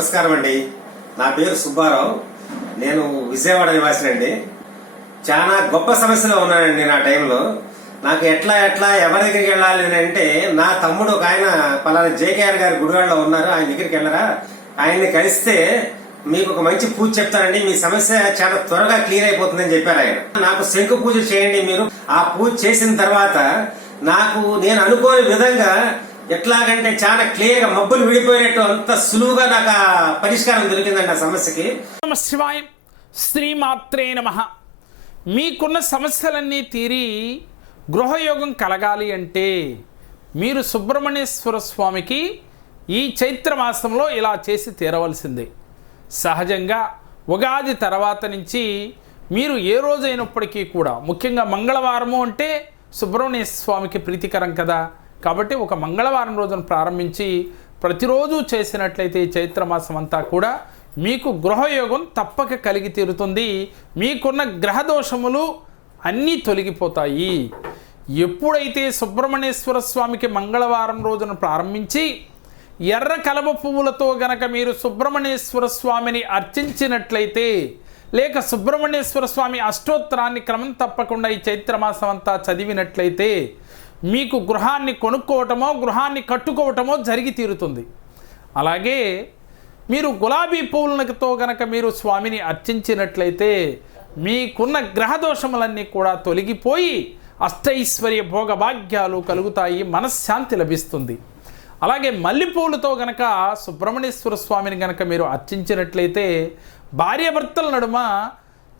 నమస్కారం అండి. నా పేరు సుబ్బారావు. నేను విజయవాడ నివాసినండి. చాలా గొప్ప సమస్యలో ఉన్నానండి నా టైంలో. నాకు ఎట్లా ఎట్లా ఎవరి దగ్గరికి వెళ్ళాలి అని అంటే నా తమ్ముడు ఒక ఆయన పలానా జేకేఆర్ గారి గుడివాడలో ఉన్నారు. ఆయన దగ్గరికి వెళ్ళరా? ఆయన్ని కలిస్తే మీకు ఒక మంచి పూజ చెప్తానండి. మీ సమస్య చాలా త్వరగా క్లియర్ అయిపోతుందని చెప్పారు ఆయన. నాకు శంకు పూజ చేయండి మీరు. ఆ పూజ చేసిన తర్వాత నాకు నేను అనుకోని విధంగా ఎట్లాగంటే చాలా క్లియర్గా మబ్బులు విడిపోయినట్టు అంత సులువుగా నాకు పరిష్కారం దొరికిందండి ఆ సమస్యకి. నమ శివాయ శ్రీమాత్రే నమ. మీకున్న సమస్యలన్నీ తీరి గృహయోగం కలగాలి అంటే మీరు సుబ్రహ్మణ్యేశ్వర స్వామికి ఈ చైత్ర మాసంలో ఇలా చేసి తీరవలసిందే. సహజంగా ఉగాది తర్వాత నుంచి మీరు ఏ రోజైనప్పటికీ కూడా ముఖ్యంగా మంగళవారము అంటే సుబ్రహ్మణ్య స్వామికి ప్రీతికరం కదా. కాబట్టి ఒక మంగళవారం రోజున ప్రారంభించి ప్రతిరోజు చేసినట్లయితే ఈ చైత్రమాసం అంతా కూడా మీకు గృహయోగం తప్పక కలిగి తీరుతుంది. మీకున్న గ్రహ దోషములు అన్నీ తొలగిపోతాయి. ఎప్పుడైతే సుబ్రహ్మణ్యేశ్వర స్వామికి మంగళవారం రోజున ప్రారంభించి ఎర్ర కలవ పువ్వులతో గనక మీరు సుబ్రహ్మణ్యేశ్వర స్వామిని అర్చించినట్లయితే లేక సుబ్రహ్మణ్యేశ్వర స్వామి అష్టోత్తరాన్ని క్రమం తప్పకుండా ఈ చైత్రమాసం అంతా చదివినట్లయితే మీకు గృహాన్ని కొనుక్కోవటమో గృహాన్ని కట్టుకోవటమో జరిగి తీరుతుంది. అలాగే మీరు గులాబీ పువ్వులతో గనక మీరు స్వామిని అర్చించినట్లయితే మీకున్న గ్రహదోషములన్నీ కూడా తొలగిపోయి అష్టైశ్వర్య భోగభాగ్యాలు కలుగుతాయి మనశ్శాంతి లభిస్తుంది. అలాగే మల్లెపూలతో గనక సుబ్రహ్మణ్యేశ్వర స్వామిని గనక మీరు అర్చించినట్లయితే భార్యాభర్తల నడుమ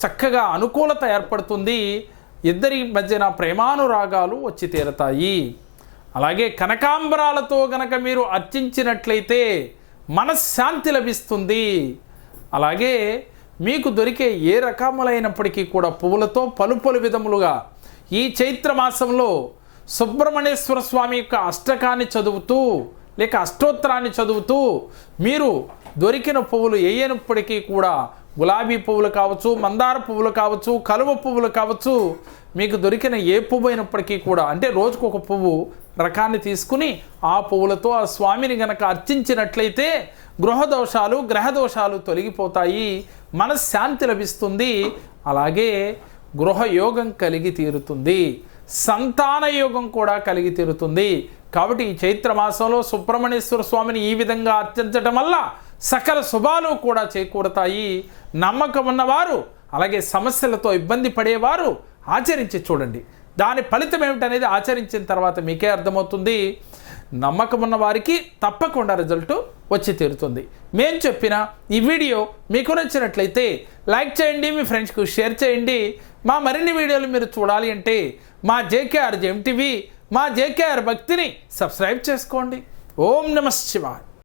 చక్కగా అనుకూలత ఏర్పడుతుంది. ఇద్దరి మధ్యన ప్రేమానురాగాలు వచ్చి తీరతాయి. అలాగే కనకాంబరాలతో గనక మీరు అర్చించినట్లయితే మనశ్శాంతి లభిస్తుంది. అలాగే మీకు దొరికే ఏ రకములైనప్పటికీ కూడా పువ్వులతో పలు పలు విధములుగా ఈ చైత్ర మాసంలో సుబ్రహ్మణ్యేశ్వర స్వామి యొక్క అష్టకాన్ని చదువుతూ లేక అష్టోత్తరాన్ని చదువుతూ మీరు దొరికిన పువ్వులు వేయనప్పటికీ కూడా గులాబీ పువ్వులు కావచ్చు మందార పువ్వులు కావచ్చు కలువ పువ్వులు కావచ్చు మీకు దొరికిన ఏ పువ్వు అయినప్పటికీ కూడా అంటే రోజుకు ఒక పువ్వు రకాన్ని తీసుకుని ఆ పువ్వులతో ఆ స్వామిని గనక అర్చించినట్లయితే గృహదోషాలు గ్రహదోషాలు తొలగిపోతాయి మనశ్శాంతి లభిస్తుంది అలాగే గృహయోగం కలిగి తీరుతుంది సంతాన యోగం కూడా కలిగి తీరుతుంది. కాబట్టి ఈ చైత్ర మాసంలో సుబ్రహ్మణ్యేశ్వర స్వామిని ఈ విధంగా అర్చించటం వల్ల సకల శుభాలు కూడా చేకూరతాయి. నమ్మకం ఉన్నవారు అలాగే సమస్యలతో ఇబ్బంది పడేవారు ఆచరించి చూడండి. దాని ఫలితం ఏమిటనేది ఆచరించిన తర్వాత మీకే అర్థమవుతుంది. నమ్మకం ఉన్న వారికి తప్పకుండా రిజల్ట్ వచ్చి తీరుతుంది. మేము చెప్పిన ఈ వీడియో మీకు నచ్చినట్లయితే లైక్ చేయండి మీ ఫ్రెండ్స్కు షేర్ చేయండి. మా మరిన్ని వీడియోలు మీరు చూడాలి అంటే మా జేకేఆర్ జెమ్టీవీ మా జేకేఆర్ భక్తిని సబ్స్క్రైబ్ చేసుకోండి. ఓం నమ శివాయ్.